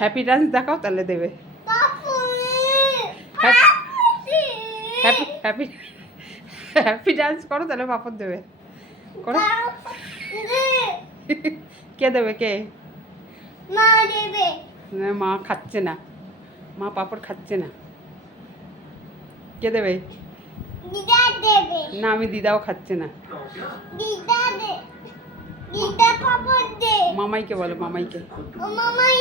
Happy dance দেখাও তাহলে দেবে। হ্যাপি হ্যাপি হ্যাপি ডান্স করো তাহলে পাপড় দেবে। করো। কে দেবে কে? মা দেবে। না, মা খাচ্ছে না, মা পাপড় খাচ্ছে না। কে দেবে? দিদা দেবে। না, আমি দিদাও খাচ্ছে না। দিদা দে। দিদা পাপড় দে। মামাইকে বলো, মামাইকে। ও মামাই।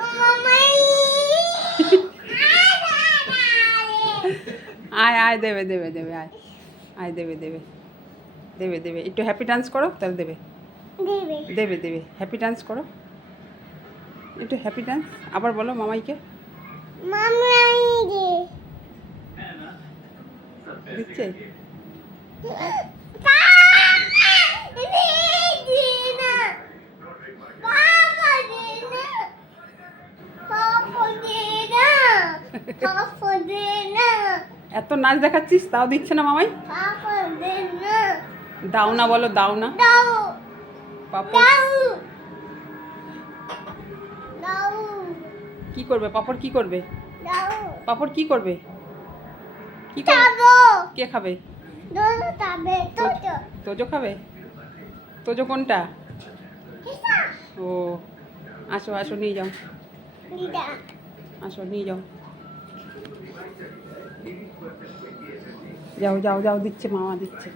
ও মামাই। আয় আয়, দেবে দেবে দেবে, আয় আয়, দেবে দেবে দেবে দেবে। একটু হ্যাপি ডান্স করো তাহলে দেবে। দেবে। দেবে দেবে, হ্যাপি ডান্স করো, একটু হ্যাপি ডান্স। আবার বলো মামাইকে। মামাই দে। দিচ্ছে। এত নাচ দেখাচ্ছিস তাও দিচ্ছে না মামাই। দাও না বলো, দাও না। পাপড় কি করবে? পাপড় কি করবে? পাপড় কি করবে? কি করবে? কে খাবে? তোজো খাবে? তোজো কোনটা? ও, আসো আসো, নিয়ে যাও, আসো নিয়ে যাও। যাও যাও যাও, দিচ্ছে, মামা দিচ্ছে।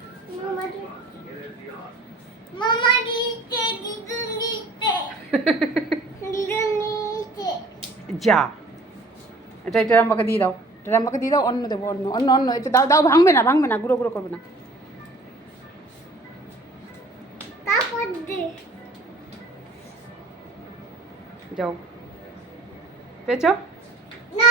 মামা দিতে দিদুন দিতে দিদুন দিতে যা, এটা এটা রাম্বাকে দিয়ে দাও, এটা রাম্বাকে দিয়ে দাও। অন্য দেবো, অন্য অন্য অন্য, এটা দাও দাও, ভাঙবে না ভাঙবে না, গুঁড়ো গুঁড়ো করবে না। তারপর দে যাও, পেয়েছো? না